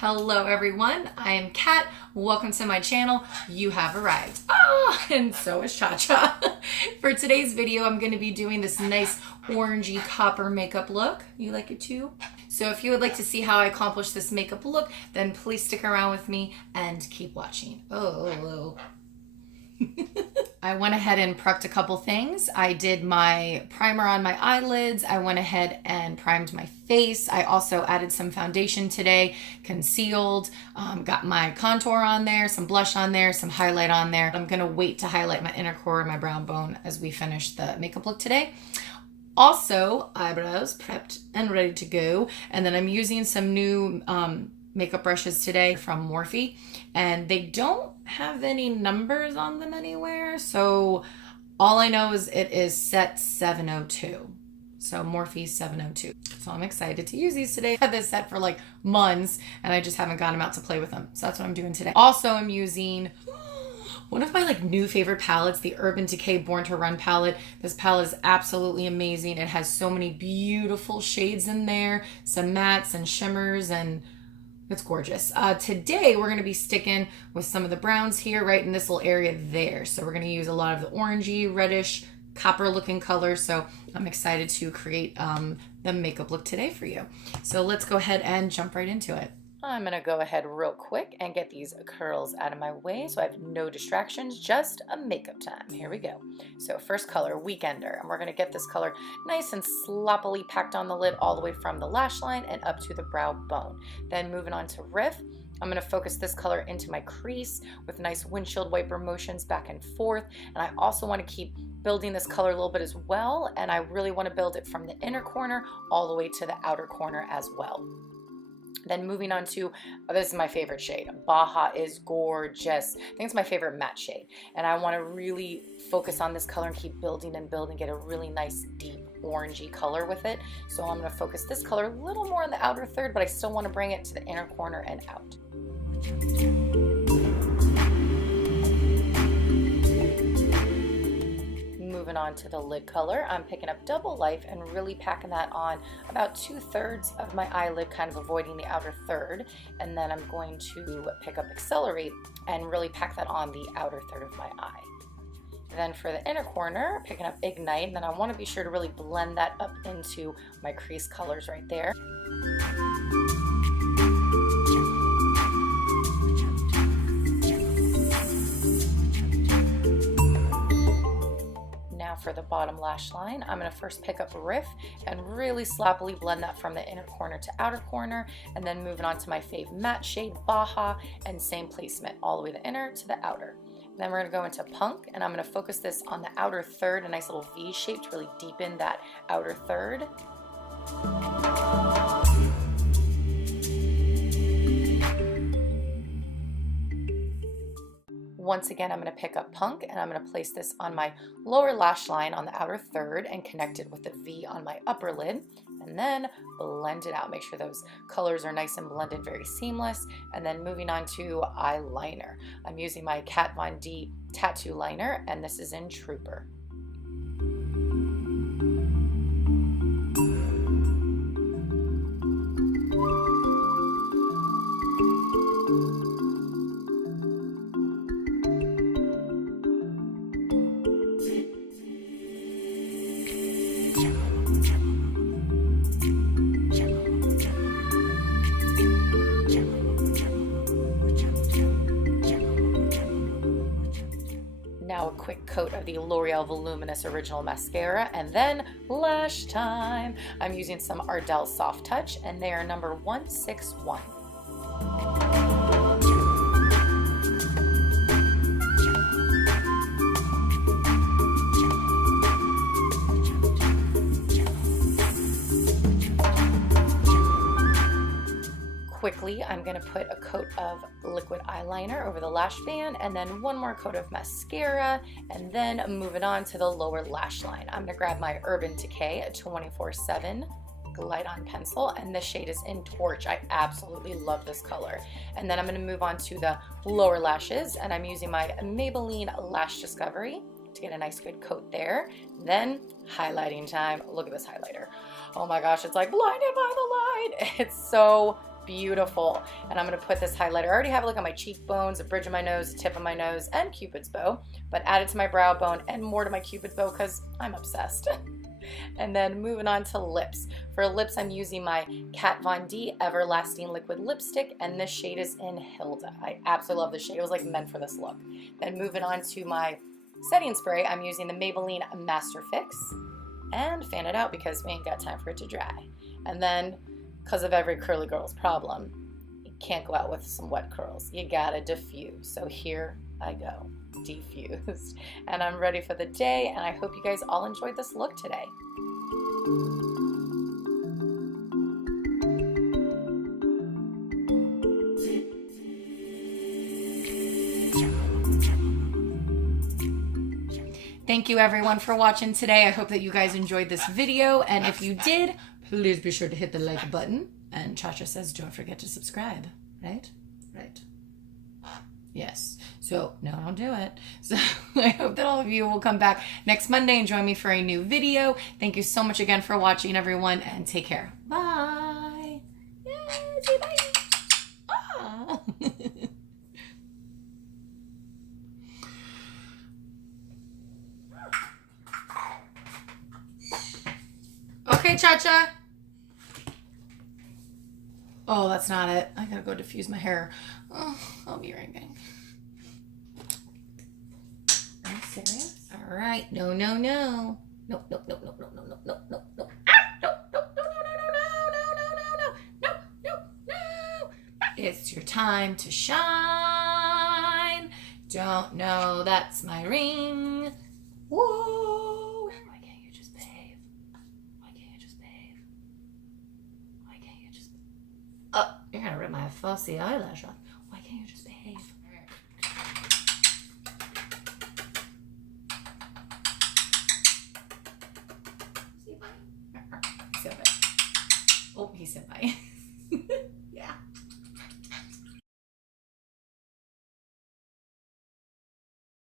Hello everyone, I am Kat. Welcome to my channel. You have arrived. And so is Cha-Cha. For today's video, I'm going to be doing this nice orangey copper makeup look. You like it too? So if you would like to see how I accomplish this makeup look, then please stick around with me and keep watching. I went ahead and prepped a couple things. I did my primer on my eyelids. I went ahead and primed my face. I also added some foundation today, concealed, got my contour on there, some blush on there, some highlight on there. I'm gonna wait to highlight my inner core and my brown bone as we finish the makeup look today. Also, eyebrows prepped and ready to go. And then I'm using some new makeup brushes today from Morphe, and they don't have any numbers on them anywhere, so all I know is it is set 702, so Morphe 702. So I'm excited to use these today. I've had this set for like months and I just haven't gotten them out to play with them, so that's what I'm doing today. Also, I'm using one of my like new favorite palettes, the Urban Decay Born to Run palette. This palette is absolutely amazing. It has so many beautiful shades in there, some mattes and shimmers, and it's gorgeous. Today we're going to be sticking with some of the browns here, right in this little area there. So we're going to use a lot of the orangey, reddish, copper looking colors. So I'm excited to create the makeup look today for you. So let's go ahead and jump right into it. I'm going to go ahead real quick and get these curls out of my way so I have no distractions, just a makeup time. Here we go. So first color, Weekender, and we're going to get this color nice and sloppily packed on the lid all the way from the lash line and up to the brow bone. Then moving on to Riff, I'm going to focus this color into my crease with nice windshield wiper motions back and forth, and I also want to keep building this color a little bit as well, and I really want to build it from the inner corner all the way to the outer corner as well. Then moving on to, this is my favorite shade. Baja is gorgeous. I think it's my favorite matte shade. And I want to really focus on this color and keep building and building, get a really nice deep orangey color with it. So I'm going to focus this color a little more in the outer third, but I still want to bring it to the inner corner and out. Moving on to the lid color, I'm picking up Double Life and really packing that on about 2/3 of my eyelid, kind of avoiding the outer third. And then I'm going to pick up Accelerate and really pack that on the outer third of my eye. And then for the inner corner, picking up Ignite, and then I want to be sure to really blend that up into my crease colors right there. For the bottom lash line, I'm going to first pick up Riff and really sloppily blend that from the inner corner to outer corner, and then moving on to my fave matte shade, Baja, and same placement all the way the inner to the outer. And then we're going to go into Punk, and I'm going to focus this on the outer third, a nice little V shape to really deepen that outer third. Once again, I'm going to pick up Punk and I'm going to place this on my lower lash line on the outer third and connect it with the V on my upper lid, and then blend it out. Make sure those colors are nice and blended, very seamless. And then moving on to eyeliner. I'm using my Kat Von D tattoo liner, and this is in Trooper. Now a quick coat of the L'Oreal Voluminous Original Mascara, and then lash time. I'm using some Ardell Soft Touch, and they are number 161. Quickly, I'm going to put a coat of liquid eyeliner over the lash band, and then one more coat of mascara, and then moving on to the lower lash line. I'm going to grab my Urban Decay 24/7 Glide On pencil, and this shade is in Torch. I absolutely love this color. And then I'm going to move on to the lower lashes, and I'm using my Maybelline Lash Discovery to get a nice good coat there. Then highlighting time. Look at this highlighter. Oh my gosh, it's like blinded by the light. It's so beautiful. And I'm gonna put this highlighter. I already have it like on my cheekbones, the bridge of my nose, the tip of my nose, and Cupid's bow, but add it to my brow bone and more to my Cupid's bow because I'm obsessed. And then moving on to lips. For lips, I'm using my Kat Von D Everlasting Liquid Lipstick, and this shade is in Hilda. I absolutely love this shade. It was like meant for this look. Then moving on to my setting spray, I'm using the Maybelline Master Fix, and fan it out because we ain't got time for it to dry. And then, because of every curly girl's problem, you can't go out with some wet curls. You gotta diffuse. So here I go, diffused. And I'm ready for the day, and I hope you guys all enjoyed this look today. Thank you everyone for watching today. I hope that you guys enjoyed this video, and if you did, please be sure to hit the like button. And Cha-Cha says don't forget to subscribe, right? Right. Yes. So, no, don't do it. So, I hope that all of you will come back next Monday and join me for a new video. Thank you so much again for watching, everyone, and take care. Bye. Yay, say bye. Ah. Okay, Cha-Cha. Oh, that's not it. I gotta go diffuse my hair. Oh, I'll be right back. Are you serious? All right. No, no, no. No, no, no, no, no, no, no, no, no, no. Ah! No, no, no, no, no, no, no, no, no, no, no, no. It's your time to shine. Don't know that's my ring. Whoa. Why can't you just behave? Why can't you just behave? Why can't you just... Oh, you're gonna rip my falsy eyelash off. Why can't you just behave? Say bye. Oh, he said bye.